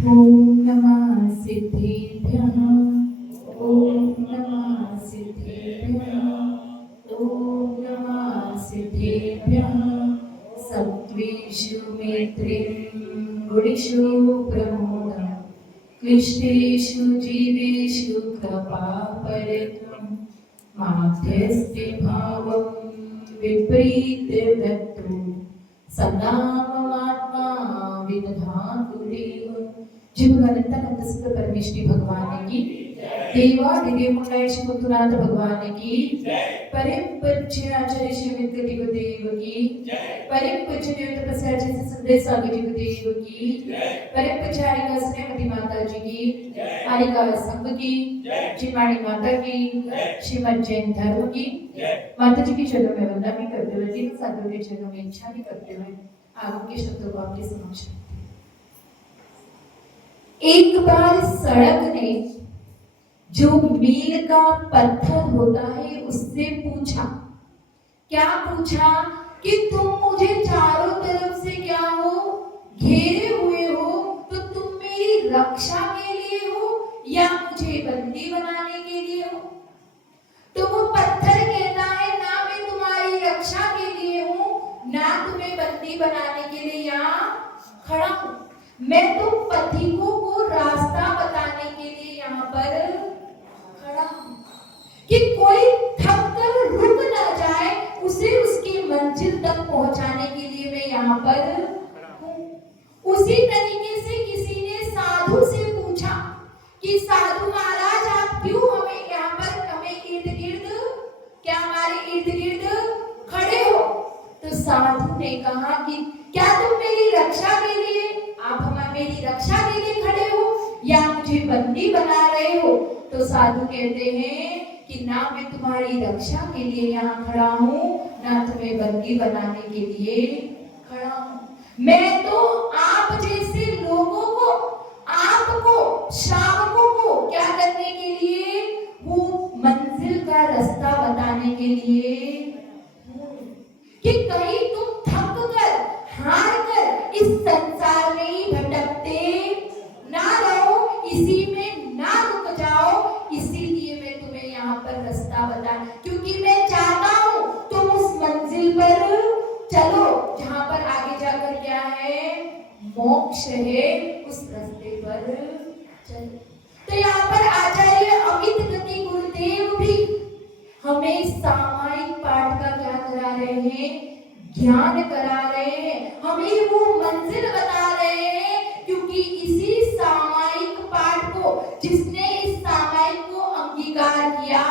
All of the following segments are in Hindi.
ओम नमः सिद्धेभ्यः। ओम नमः सिद्धेभ्यः। ओम नमः सिद्धेभ्यः। सत्त्वेषु मैत्रीं गुणेषु प्रमोदं क्लिष्टेषु जीवेषु कृपापरितं माध्यस्ते भावं विपरीतवक्तुं सदा ममात्मा विदधातु देव। जिन अनंत सुख परमेश्वरी भगवान की देवादिदेव मंगलाय श्री मुक्तनाथ भगवान की परम पूज्य आचार्य श्री विद्यार्थी गुरुदेव की परम पूज्य देव तपस्या जी संदेश सागर जी गुरुदेव की परम पूज्य आरिका श्रीमती माता जी की आरिका संघ की चिमाड़ी माता की श्रीमद जैन धर्म की माता जी के चरणों में वंदना भी करते हुए तीन साधुओं के चरणों में इच्छा भी करते हुए आगे के शब्दों को आपके समक्ष एक बार सड़क ने जो मील का पत्थर होता है उससे पूछा। क्या पूछा? कि तुम मुझे चारों तरफ से क्या हो, घेरे हुए हो, तो तुम मेरी रक्षा के लिए हो या मुझे बंदी बनाने के लिए हो? तो वो पत्थर कहता है, ना मैं तुम्हारी रक्षा के लिए हूं, ना तुम्हें बंदी बनाने के लिए यहाँ खड़ा हूं। मैं तो पथिकों को रास्ता बताने के लिए यहाँ पर खड़ा हूं कि कोई थक कर रुक ना जाए, उसे उसकी मंजिल तक पहुंचाने के लिए मैं यहाँ पर हूं। उसी तरीके से किसी ने साधु से पूछा कि साधु महाराज आप क्यों हमें यहाँ पर हमें इर्द गिर्द क्या हमारे इर्द गिर्द खड़े हो? तो साधु ने कहा कि क्या तुम मेरी रक्षा के लिए आप हमारी मेरी रक्षा के लिए खड़े हो या मुझे बंदी बना रहे हो? तो साधु कहते हैं कि ना मैं तुम्हारी रक्षा के लिए यहाँ खड़ा हूँ, ना तुम्हें बंदी बनाने के लिए खड़ा हूँ। मैं तो आप जैसे लोगों को, आपको, श्रावकों को क्या करने के लिए हूँ? मंजिल का रास्ता बताने के लिए कि कहीं तुम थक कर, हार कर इस संसार में ही भटकते ना रहो, इसी में ना रुक जाओ। इसीलिए मैं तुम्हें यहाँ पर रास्ता बता, क्योंकि मैं चाहता हूँ तुम उस मंजिल पर चलो जहाँ पर आगे जाकर क्या है, मोक्ष है, उस रास्ते पर चलो। तो यहाँ पर आचार्य अमित गति गुरुदेव भी हमें सामायिक पाठ का क्या करा रहे हैं, ज्ञान करा रहे हैं, हमें वो मंजिल बता रहे हैं। क्योंकि इसी सामायिक पाठ को, जिसने इस सामायिक को अंगीकार किया,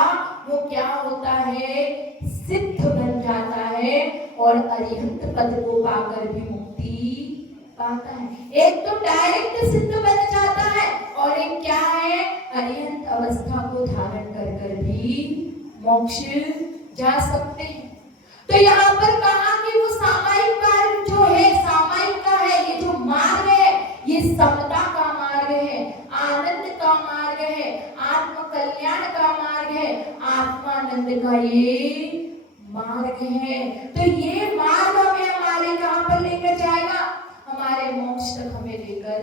वो क्या होता है, सिद्ध बन जाता है और अरिहंत पद को पाकर भी मुक्ति पाता है। एक तो डायरेक्ट सिद्ध बन जाता है और एक क्या है, अरिहंत अवस्था को धारण कर कर भी मोक्ष जा सकते हैं। तो यहाँ पर कहा कि वो सामायिक मार्ग जो है, सामायिक का है, ये जो मार्ग है, ये समता का मार्ग है, आनंद का मार्ग है, आत्म कल्याण का मार्ग है, आत्मानंद का ये मार्ग है। तो ये मार्ग हमें हमारे कहाँ पर लेकर जाएगा, हमारे मोक्ष तक हमें लेकर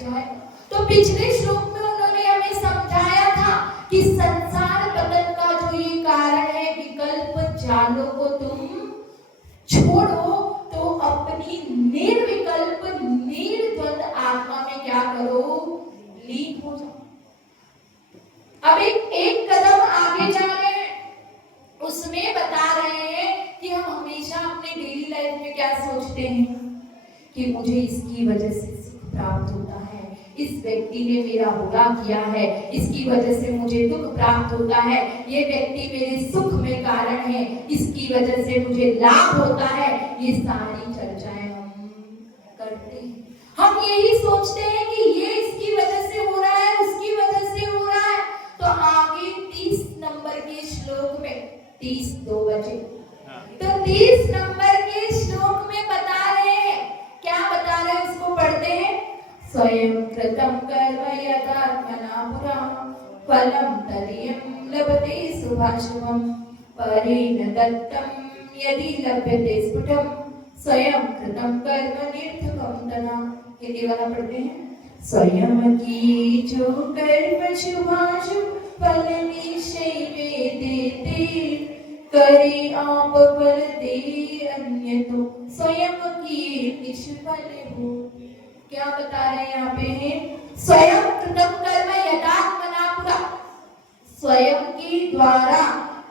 जाएगा। तो पिछले श्लोक में उन्होंने हमें समझाया था कि संसार पतन का जो ये कारण है, विकल्प जालों को तुम छोड़ो तो अपनी निर्विकल्प निर्द्वंद आत्मा में क्या करो, लीन हो जाओ। अब एक कदम आगे जा रहे हैं, उसमें बता रहे हैं कि हम हमेशा अपने डेली लाइफ में क्या सोचते हैं कि मुझे इसकी वजह से सुख प्राप्त होता है, इस व्यक्ति ने मेरा बुरा किया है, इसकी वजह से मुझे दुख प्राप्त होता है, ये व्यक्ति मेरे सुख में कारण है, इसकी वजह से मुझे लाभ होता है। ये सारी चर्चाएं हम करते हैं। हम यही सोचते हैं कि ये इसकी वजह से हो रहा है, उसकी वजह से हो रहा है। तो आगे 30 नंबर के श्लोक में, 30 2 बजे, तो 30 नंबर के श्लोक में बता रहे हैं, क्या बता रहे हैं, उसको पढ़ते हैं। स्वयं कृतं कर्म यदात्मना पुरा फलं तदीयं लभते शुभाशुभं परेण दत्तं यदि लभ्यते स्फुटं स्वयं कृतं कर्म निर्थकं तना। हिंदी वाला पढ़ते हैं। स्वयं की जो कर्म शुभाशुभ फल निश्चय वे देते, करे आप फल दे अन्य तो स्वयं किए निष्फल हो। क्या बता रहे हैं यहाँ पे? स्वयं कृतम कर्म यदात्मना पुरा, स्वयं के द्वारा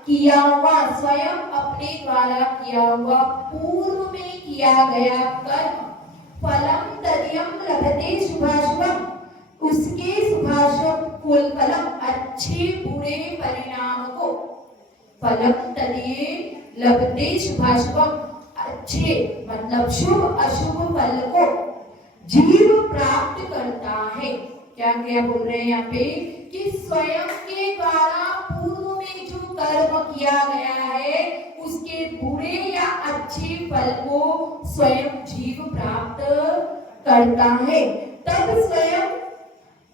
किया हुआ, स्वयं अपने द्वारा किया हुआ पूर्व में किया गया कर्म, फलम तदयम लभते शुभाशुभम, उसके शुभाशुभ फल फलम अच्छे बुरे परिणाम को, फलम तदये लभते शुभाशुभम अच्छे मतलब शुभ अशुभ फल को जीव प्राप्त करता है। क्या क्या बोल रहे हैं यहाँ पे कि स्वयं के द्वारा पूर्व में जो कर्म किया गया है उसके बुरे या अच्छे फल को स्वयं जीव प्राप्त करता है। तब स्वयं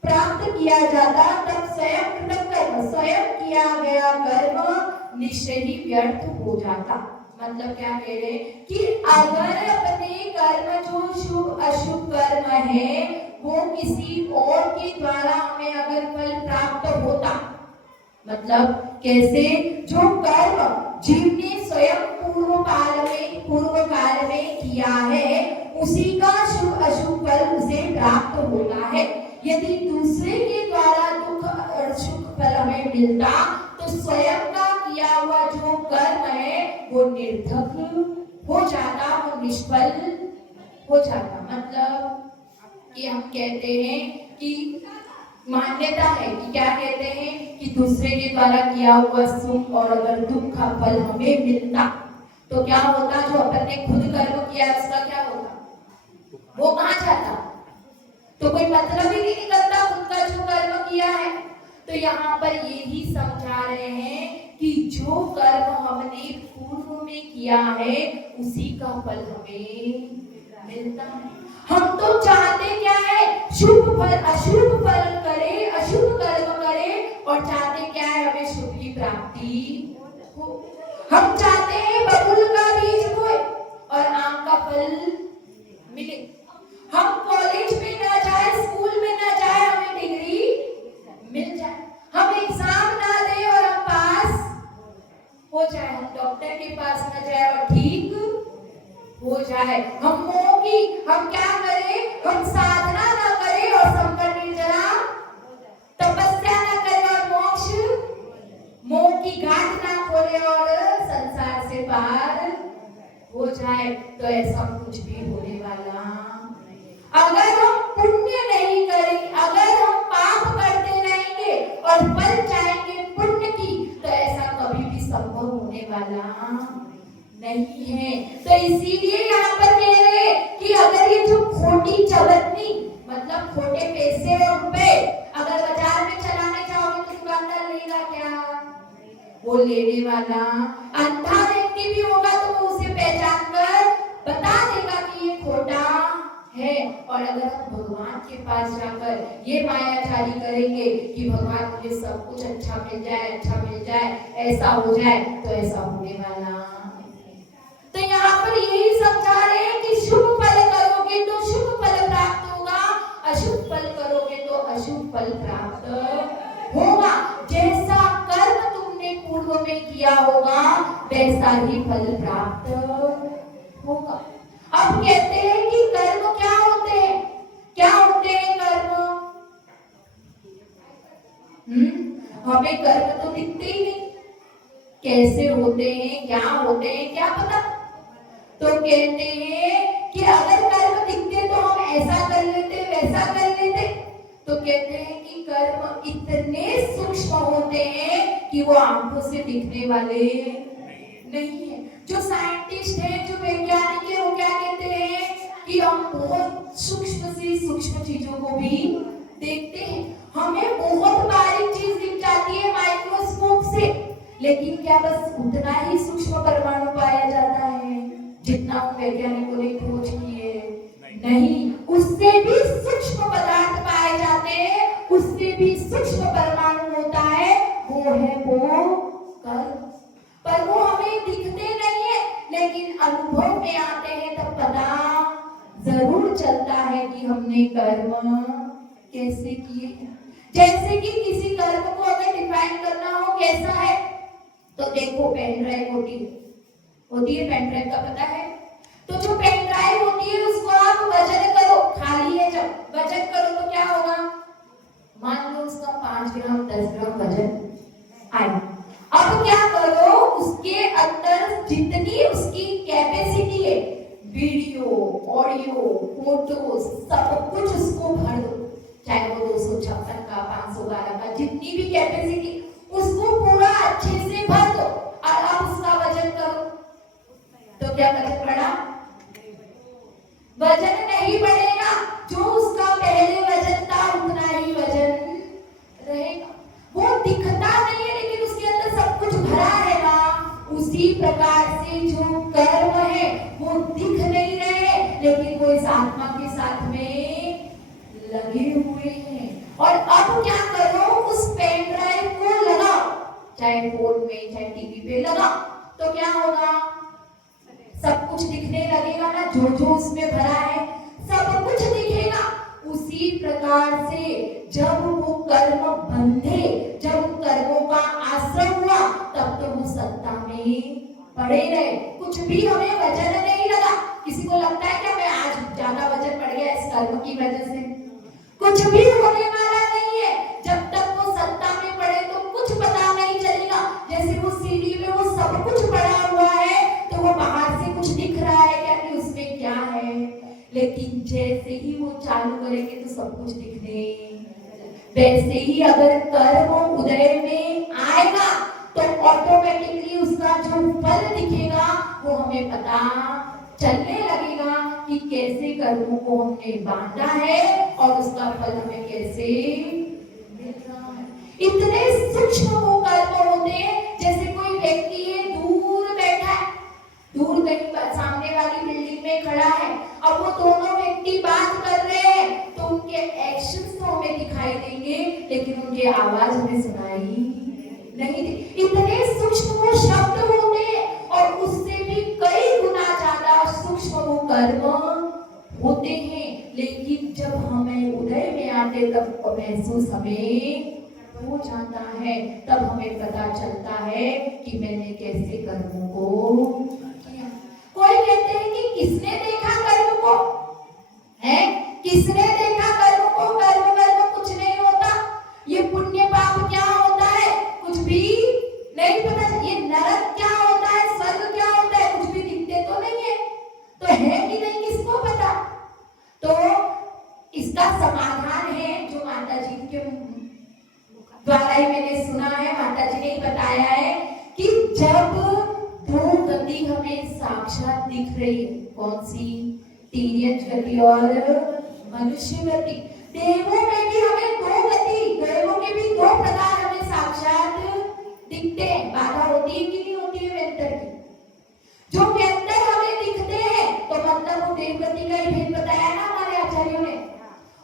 प्राप्त किया जाता, तब स्वयं कृतम कर्म, स्वयं किया गया कर्म निश्चय ही व्यर्थ हो जाता। मतलब क्या कह रहे हैं कि अगर अपने कर्म जो शुभ अशुभ कर्म है वो किसी और के द्वारा हमें अगर फल प्राप्त होता, मतलब कैसे? जो कर्म जीव ने स्वयं पूर्व काल में किया है उसी का शुभ अशुभ फल उसे प्राप्त होता है। यदि दूसरे के द्वारा दुख और सुख फल हमें मिलता तो स्वयं का किया हुआ जो कर्म है वो निर्थक हो जाता, वो निष्फल हो जाता। मतलब कि हम कहते हैं कि मान्यता है कि क्या कहते हैं कि दूसरे के द्वारा किया हुआ सुख और अगर दुख का फल हमें मिलता तो क्या होता? जो अपन ने खुद कर्म किया उसका क्या होता? वो कहाँ जाता? तो कोई मतलब ही नहीं निकलता खुद का जो कर्म किया है। तो यहाँ पर यही समझा रहे हैं कि जो कर्म हमने पूर्व में किया है उसी का फल हमें मिलता है। हम तो चाहते क्या है? शुभ फल अशुभ फल करे, अशुभ कर्म करे और चाहते क्या है? हमें शुभ की प्राप्ति हो। हम चाहते हैं बबूल का बीज बोए और आम का फल मिले। हम कॉलेज में ना जाए, स्कूल में ना जाए, हमें डिग्री मिल जाए। हम एग्जाम ना दे और हम पास हो जाए। हम डॉक्टर के पास ना जाए और ठीक हो जाए। हम क्या करें? हम साधना ना करें और संकर निर्जरा तपस्या ना करें और मोक्ष की घाट ना खोले और संसार से पार हो जाए, तो ऐसा कुछ भी होने वाला। अगर हम पुण्य नहीं करें, अगर हम पाप करते रहेंगे और फल चाहेंगे पुण्य की, तो ऐसा कभी भी संभव होने वाला नहीं है। तो इसीलिए यहाँ पर कह रहे कि अगर ये जो खोटी चवन्नी मतलब खोटे पैसे और रुपए अगर बाजार में चलाने जाओगे तो दुकानदार लेगा क्या? वो लेने वाला अंधा व्यक्ति भी होगा तो वो उसे पहचान कर बता देगा कि ये खोटा है। और अगर हम भगवान के पास जाकर ये मायाचारी करेंगे कि भगवान मुझे सब कुछ अच्छा मिल जाए, ऐसा हो जाए, तो ऐसा होने वाला। तो यहाँ पर यही समझा रहे हैं कि शुभ फल करोगे तो शुभ फल प्राप्त होगा, अशुभ फल करोगे तो अशुभ फल प्राप्त होगा। जैसा कर्म तुमने पूर्व में किया होगा वैसा ही फल प्राप्त होगा। अब कहते हैं कि कर्म क्या होते हैं? क्या होते हैं कर्म? हमें कर्म तो दिखते ही नहीं, कैसे होते हैं, क्या होते हैं, क्या पता। तो कहते हैं कि अगर कर्म दिखते तो हम ऐसा कर लेते, वैसा कर लेते। तो कहते हैं कि कर्म इतने सूक्ष्म होते हैं कि वो आंखों से दिखने वाले नहीं है। जो साइंटिस्ट हैं, जो वैज्ञानिक हैं, वो क्या कहते हैं कि हम बहुत सूक्ष्म से सूक्ष्म चीजों को भी देखते हैं। हमें बहुत बारीक चीज दिख जाती है माइक्रोस्कोप से, लेकिन क्या बस उतना ही सूक्ष्म परमाणु पाया जाता है जितना वैज्ञानिकों ने खोज किए? नहीं, उससे भी सूक्ष्म पदार्थ पाए जाते हैं, उससे भी सूक्ष्म परमाणु होता है, वो है वो कर्म। पर वो हमें दिखते नहीं है, लेकिन अनुभव में आते हैं तब पता जरूर चलता है कि हमने कर्म कैसे किए। जैसे कि किसी कर्म को अगर डिफाइन करना हो कैसा है, तो देखो पेन ड्राइव होती है पेन ड्राइव का पता है। तो जो पेन ड्राइव होती है उसको आप वजन करो, खाली है जब वजन करो तो क्या होगा, मान लो उसका 5 ग्राम 10 ग्राम वजन आया। अब क्या करो, उसके अंदर जितनी उसकी कैपेसिटी है, वीडियो ऑडियो फोटो सब कुछ उसको भर दो, चाहे वो 256 का 512 का जितनी भी कैपेसिटी, उसको पूरा अच्छे से भर दो और अब उसका वजन करो तो क्या वजन बढ़ा, वजन नहीं बढ़ेगा। जो उसका पहले वजन था उतना ही वजन रहेगा। वो दिखता नहीं है लेकिन उसके अंदर सब कुछ भरा है ना। उसी प्रकार से जो कर्म है वो दिख नहीं रहे लेकिन वो इस आत्मा के साथ में लगे हुए हैं। और अब क्या करो, उस पेन ड्राइव को लगाओ, चाहे फोन में चाहे टीवी पे लगाओ, तो क्या होगा, सब कुछ दिखने लगेगा ना, जो जो उसमें भरा है सब कुछ दिखेगा। उसी प्रकार से जब वो कर्म बंधे, जब कर्मों का आश्रय हुआ, तब तो वो सत्ता में पड़े रहे, कुछ भी हमें वजन नहीं लगा। किसी को लगता है क्या मैं आज ज्यादा वजन बढ़ गया इस कर्म की वजह से, कुछ भी होने वाला नहीं है। जब तक वो सत्ता में पड़े तो कुछ पता नहीं चलेगा। जैसे वो सीढ़ी में वो सब कुछ पड़ा हुआ है तो वो बाहर से कुछ दिख रहा है क्या कि उसमें क्या है, लेकिन जैसे ही वो चालू करेंगे तो सब कुछ दिखने। वैसे ही अगर कर्म उदय में आएगा तो ऑटोमेटिकली उसका जो फल दिखेगा वो हमें पता चलने लगेगा कि कैसे कर्मों को हमने बांधा है और उसका फल हमें कैसे मिल रहा है। इतने सूक्ष्म वो कर्म होते हैं। जैसे कोई व्यक्ति है दूर बैठा है, दूर कहीं सामने वाली बिल्डिंग में खड़ा है, अब वो दोनों व्यक्ति बात कर रहे हैं तो उनके एक्शंस तो हमें दिखाई देंगे लेकिन उनकी आवाज हमें सुनाई नहीं दे। इतने सूक्ष्म वो शब्द होते हैं और उससे भी कई गुना ज्यादा सूक्ष्म वो कर्म होते हैं। लेकिन जब हमें उदय में आते तब महसूस हमें हो जाता है, तब हमें पता चलता है कि मैंने कैसे कर्मों को किया। कोई कहते हैं कि किसने देखा कर्म को, है किसने देखा कर्म को, कर्म कुछ नहीं होता, ये पुण्य पाप क्या होता है कुछ भी नहीं पता, ये नरक क्या होता है स्वर्ग क्या होता है कुछ भी दिखते तो नहीं है, तो है कि नहीं किसको पता। तो इसका समाधान है जो माता जी के द्वारा ही मैंने सुना है, माता जी ने ही बताया है कि जब दो गति हमें साक्षात दिख रही है, कौन सी, तीर्यज गति और मनुष्य गति। देवों में भी हमें दो गति, देवों के भी दो प्रकार हमें साक्षात दिखते हैं। बाधा होती है कि नहीं होती है व्यंतर की, जो व्यंतर हमें दिखते हैं तो मतलब वो देव गति का ही भेद बताया ना हमारे आचार्यों ने।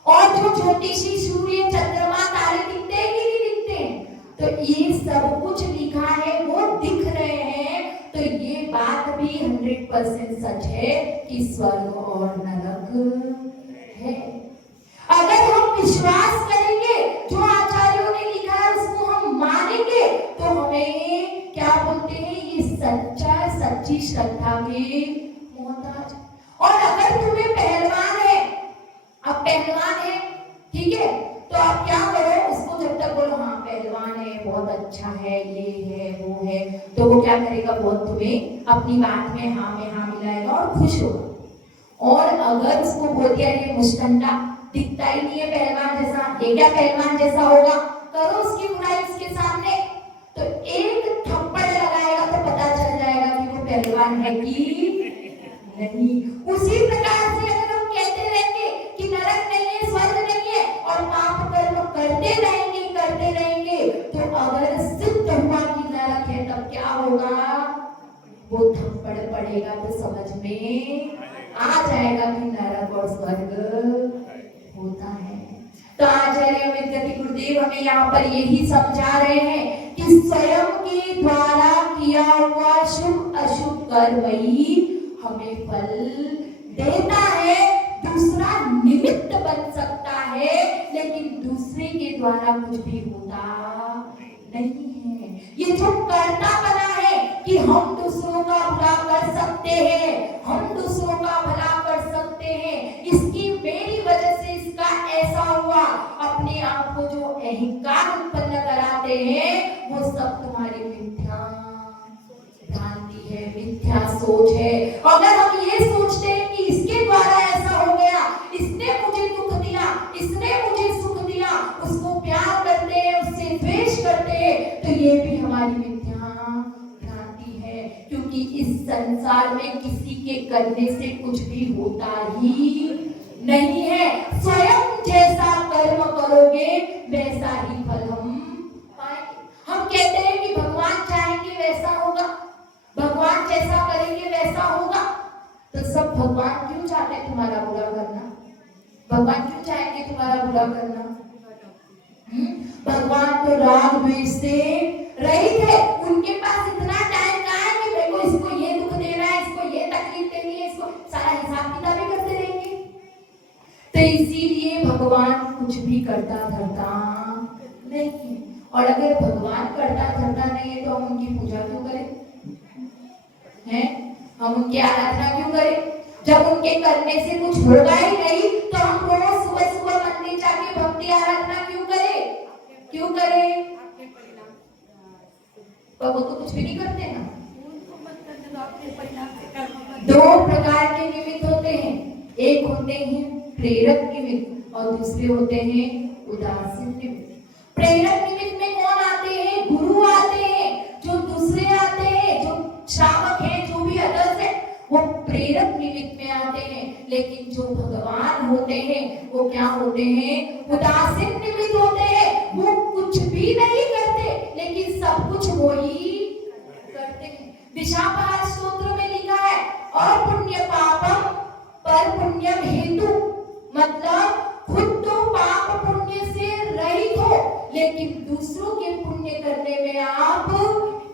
और जो ज्योतिषी सूर्य चंद्रमा तारे दिखते हैं कि नहीं दिखते हैं, तो ये सब कुछ लिखा है वो दिख रहे हैं, तो ये बात भी 100% सच है कि स्वर्ग और नरक है। अगर हम विश्वास करेंगे जो आचार्यों ने लिखा है उसको हम मानेंगे तो हमें क्या बोलते हैं, ये सच्चा सच्ची श्रद्धा के मोहताज। और अगर तुम्हें पहलवान है, अब पहलवान है ठीक है, तो आप क्या करो, उसको जब तक बोलो हाँ पहलवान है बहुत अच्छा है ये है वो है, तो वो क्या करेगा, बहुत तुम्हें अपनी बात में हाँ मिलाएगा और खुश होगा। और अगर उसको बोल दिया ये मुस्टंडा दिखता ही नहीं है पहलवान जैसा, ये क्या पहलवान जैसा होगा, करो उसकी बुराई उसके सामने, तो एक थप्पड़ लगाएगा तो पता चल जाएगा कि वो पहलवान है कि नहीं। उसी प्रकार से अगर हम कहते रहेंगे कि नरक नहीं है स्वर्ग नहीं है और पाप कर्म करते रहेंगे तो अगर सिद्ध हुआ कि नरक है तब क्या होगा, वो थप्पड़ पड़ेगा तो समझ में आ जाएगा कि नरक और स्वर्ग होता है। तो आचार्य विद्यार्थी गुरुदेव हमें यहाँ पर यही समझा रहे हैं कि स्वयं के द्वारा किया हुआ शुभ अशुभ कर्म ही हमें फल देता है, दूसरा निमित्त बन सकता है, लेकिन द्वारा कुछ भी होता नहीं है। ये जो कर्ता बना है कि हम दूसरों का बुरा कर सकते हैं, हम दूसरों का भला कर सकते हैं, इसकी मेरी वजह से इसका ऐसा हुआ, अपने आप को जो अहंकार उत्पन्न कराते हैं वो सब तुम्हारी मिथ्या भ्रांति है, मिथ्या सोच है। अगर हम ये सोचते हैं कि इसके द्वारा ऐसा हो गया, इसने मुझे दुख दिया, इसने मुझे सुख दिया, उसको प्यार करते हैं, उससे द्वेष करते हैं, तो ये भी हमारी मिथ्या भ्रांति है। क्योंकि इस संसार में किसी के करने से कुछ भी होता ही नहीं है। स्वयं जैसा कर्म करोगे वैसा ही फल हम पाएंगे। हम कहते हैं कि भगवान चाहेंगे वैसा होगा, भगवान जैसा करेंगे वैसा होगा, तो सब भगवान क्यों चाहते हैं तुम्हारा बुरा करना? भगवान क्यों चाहेंगे तुम्हारा बुरा करना? भगवान तो राग द्वेष से रहित है, उनके पास इतना टाइम कहाँ है कि मेरे को इसको ये दुख देना है, इसको ये तकलीफ देनी है, इसको सारा हिसाब किताब ही करते रहेंगे। तो इसीलिए भगवान कुछ भी करता धरता नहीं है। और अगर भगवान करता धरता नहीं है तो हम उनकी पूजा क्यों करें हैं? हम उनकी आराधना क्यों करें? जब उनके करने से कुछ होगा ही नहीं तो हम रोज सुबह सुबह मंदिर जाके भक्ति आराधना क्यों करें? क्यों करें? पर वो तो कुछ भी नहीं करते ना। दो प्रकार के निमित्त होते हैं, एक होते हैं प्रेरक निमित्त और दूसरे होते हैं उदासीन निमित्त। प्रेरक निमित्त में कौन आते हैं? गुरु आते हैं, जो दूसरे आते हैं, जो श्रावक हैं, जो भी अदर्स है, वो प्रेरक निमित्त में आते हैं। लेकिन जो भगवान होते हैं वो क्या होते हैं? उदासीन निमित्त होते हैं। वो कुछ भी नहीं करते लेकिन सब कुछ वो ही करते हैं। दिशापाल स्तोत्र में लिखा है और पुण्य पापम पर पुण्यम हेतु, मतलब खुद तो पाप पुण्य से रहित हो लेकिन दूसरों के पुण्य करने में आप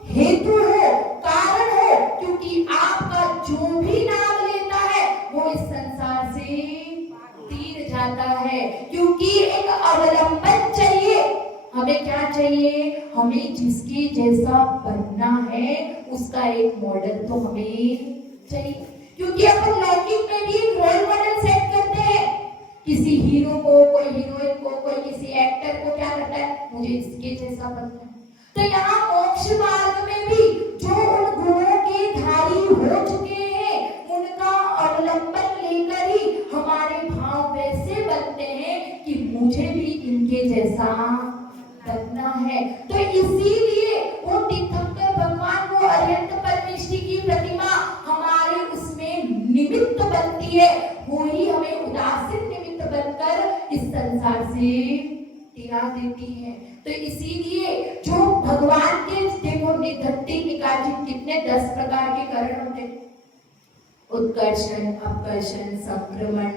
हेतु हो, कारण हो, क्योंकि आपका जो भी नाम लेता है वो इस संसार से तीर जाता है। क्योंकि एक अवलंबन चाहिए। हमें क्या चाहिए? हमें जिसके जैसा बनना है उसका एक मॉडल तो हमें चाहिए। क्योंकि अपन लौकिक में भी एक रोल मॉडल सेट करते हैं, किसी हीरो को, कोई हीरोइन को, कोई किसी एक्टर को क्या करता है? मुझे इसके जैसा बनना है। तो यहाँ मोक्ष मार्ग में भी जो उन गुणों के धारी हो चुके हैं उनका अवलंबन लेकर ही हमारे भाव वैसे बनते हैं कि मुझे भी इनके जैसा बनना है। तो इसीलिए वो तीर्थंकर भगवान को अरिहंत परमेष्ठी की प्रतिमा हमारे उसमें निमित्त बनती है, वो ही हमें उदासीन निमित्त बनकर इस संसार से तिरा देती है। तो इसीलिए जो भगवान के देखो निधत्ति निकार्जित कितने 10 प्रकार के करण होते हैं, उत्कर्षण, अपकर्षण, संक्रमण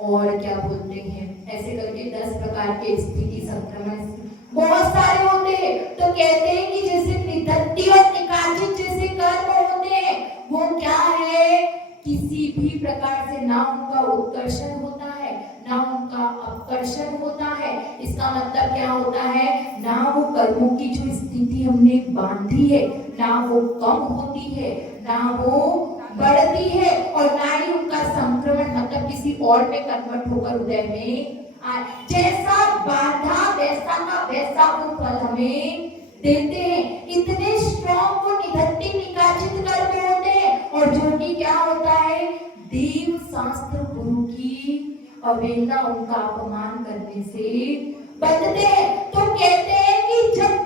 और क्या बोलते हैं, ऐसे करके 10 प्रकार के स्थिति, संक्रमण बहुत सारे होते हैं। तो कहते हैं कि जैसे निधत्ति और निकार्जित जैसे कर्म होते हैं वो क्या है? किसी भी प्रकार से ना उनका उत्कर्षण होता है ना उनका अपकर्षण होता है। इसका मतलब क्या होता है? ना वो कर्मों की जो स्थिति हमने बांधी है ना वो कम होती है ना वो बढ़ती है और ना ही उनका संक्रमण मतलब किसी और में कन्वर्ट होकर उदय में जैसा बांधा वैसा का वैसा वो फल हमें देते हैं। इतने स्ट्रॉन्ग को निधत्ति निकार्जित कर्म होते हैं। और जो कि क्या होता है? देव शास्त्र गुरु की अवहेलना, उनका अपमान करने से बचते हैं। तो कहते हैं कि जब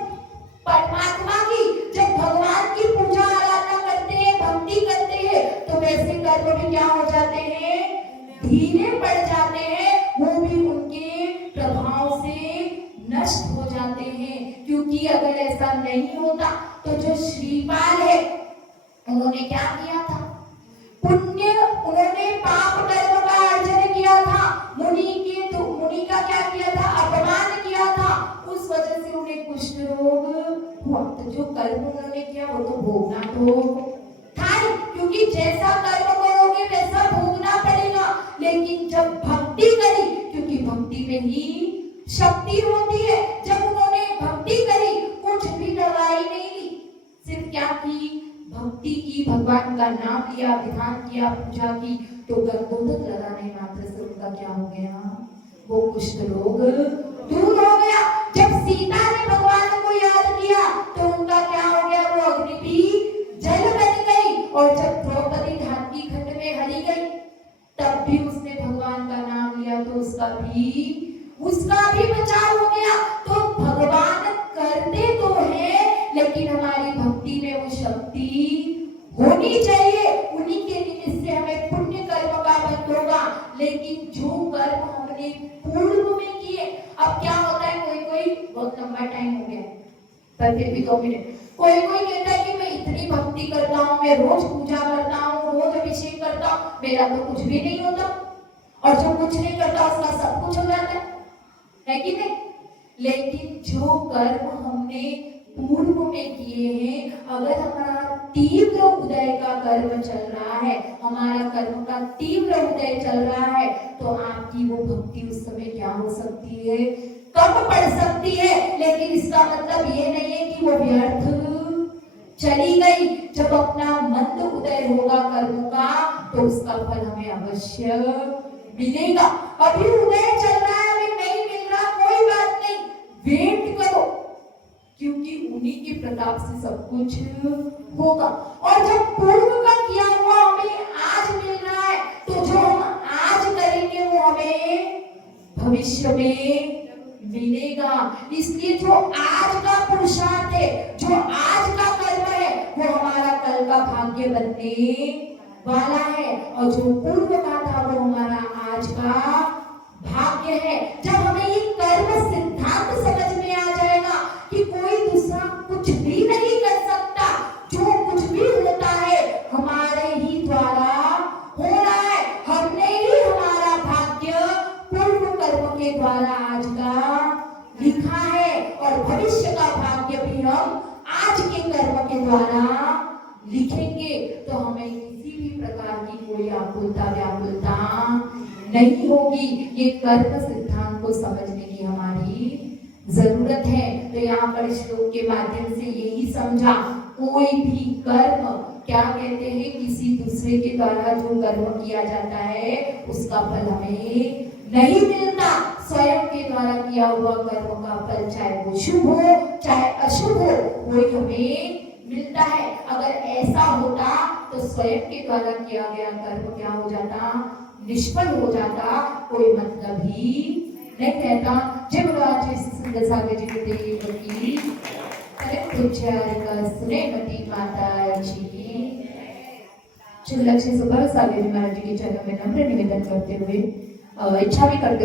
परमात्मा की, जब भगवान की पूजा आराधना करते हैं, भक्ति करते हैं, तो वैसे कर्म भी क्या हो जाते हैं? धीरे पड़ जाते हैं, वो भी उनके प्रभाव से नष्ट हो जाते हैं। क्योंकि अगर ऐसा नहीं होता तो जो श्रीपाल है उन्होंने क्या किया था? पुण्य, उन्होंने पाप कर्म का अर्जन किया था, मुनि का क्या किया था? अपमान किया था, उस वजह से उन्हें कुष्ठ रोग हुआ। तो जो कर्म उन्होंने किया वो तो भोगना तो था ही, क्योंकि जैसा कर्म करोगे वैसा भोगना पड़ेगा। लेकिन जब भक्ति करी, क्योंकि भक्ति में ही शक्ति होती है। जब उन्होंने भक्ति करी, कुछ भी दवाई नहीं ली, सिर्फ क्या की, भक्ति की, भगवान का नाम लिया, विधान किया, पूजा की, तो गंगोदक लगाने मात्र से उनका क्या हो गया, वो कुष्ठ रोग दूर हो गया। जब सीता ने भगवान को याद किया तो उनका क्या हो गया, वो अग्नि भी जल बन गई। और जब द्रौपदी धात्री खंड में हरी गई, तब भी उसने भगवान का नाम लिया तो उसका भी बचाव हो गया। तो भगवान करते तो है, लेकिन हमारी भक्ति में वो शक्ति होनी चाहिए। उन्हीं के निमित्त से हमें पुण्य कर्म का बंध होगा। लेकिन जो कर्म हमने पूर्व में किए, अब क्या होता है, कोई बहुत लंबा टाइम हो गया पर फिर भी 2 मिनट, कोई कहता है कि मैं इतनी भक्ति करता हूँ, मैं रोज पूजा करता हूँ, रोज अभिषेक करता हूँ, मेरा तो कुछ भी नहीं होता। और जो कुछ नहीं करता उसका सब कुछ हो जाता है कि नहीं। लेकिन जो कर्म हमने पूर्व में किए हैं, अगर हमारा तीव्र उदय का कर्म चल रहा है, हमारा कर्म का तीव्र उदय चल रहा है, तो आपकी वो भक्ति उस समय क्या हो सकती है, कम पड़ सकती है। लेकिन इसका मतलब ये नहीं है कि वो व्यर्थ चली गई। जब अपना मंद उदय होगा कर्म का, तो उसका फल हमें अवश्य मिलेगा। अभी उदय चल रहा है, हमें नहीं मिल रहा, कोई बात नहीं, वेट करो, क्योंकि उन्हीं के प्रताप से सब कुछ होगा। और जब पूर्व का किया हुआ हमें आज मिल रहा है, तो जो हम आज करेंगे वो हमें भविष्य में मिलेगा। इसलिए जो आज का पुरुषार्थ है, जो आज का कर्म है, वो हमारा कल का भाग्य बनने वाला है। और जो पूर्व का था वो हमारा आज का भाग्य है। जब हमें ये कर्म सिद्धांत समझ में आ जाएगा कि कोई दूसरा कुछ भी नहीं कर सकता, जो कुछ भी होता है हमारे ही द्वारा हो रहा है, हमने ही हमारा भाग्य पूर्व कर्म के द्वारा आज का लिखा है, और भविष्य का भाग्य भी हम आज के कर्म के द्वारा लिखेंगे। तो हमें किसी भी प्रकार की कोई आकुलता व्याकुलता नहीं होगी। ये कर्म सिद्धांत को समझने की हमारी जरूरत है। तो यहाँ पर श्लोक के माध्यम से यही समझा, कोई भी कर्म, क्या कहते हैं, किसी दूसरे के द्वारा जो कर्म किया जाता है उसका फल हमें नहीं मिलता। स्वयं के द्वारा किया हुआ कर्म का फल, चाहे वो शुभ हो चाहे अशुभ हो, वही हमें मिलता है। अगर ऐसा होता तो स्वयं के द्वारा किया गया कर्म क्या हो जाता, निष्फल हो जाता, कोई मतलब ही नहीं रहता। जब राज सुंदर सागर जी के देव की श्रीमती माता जी, लक्ष्य सुपर सागर जी महाराज जी के चरणों में नम्र निवेदन करते हुए इच्छा भी करते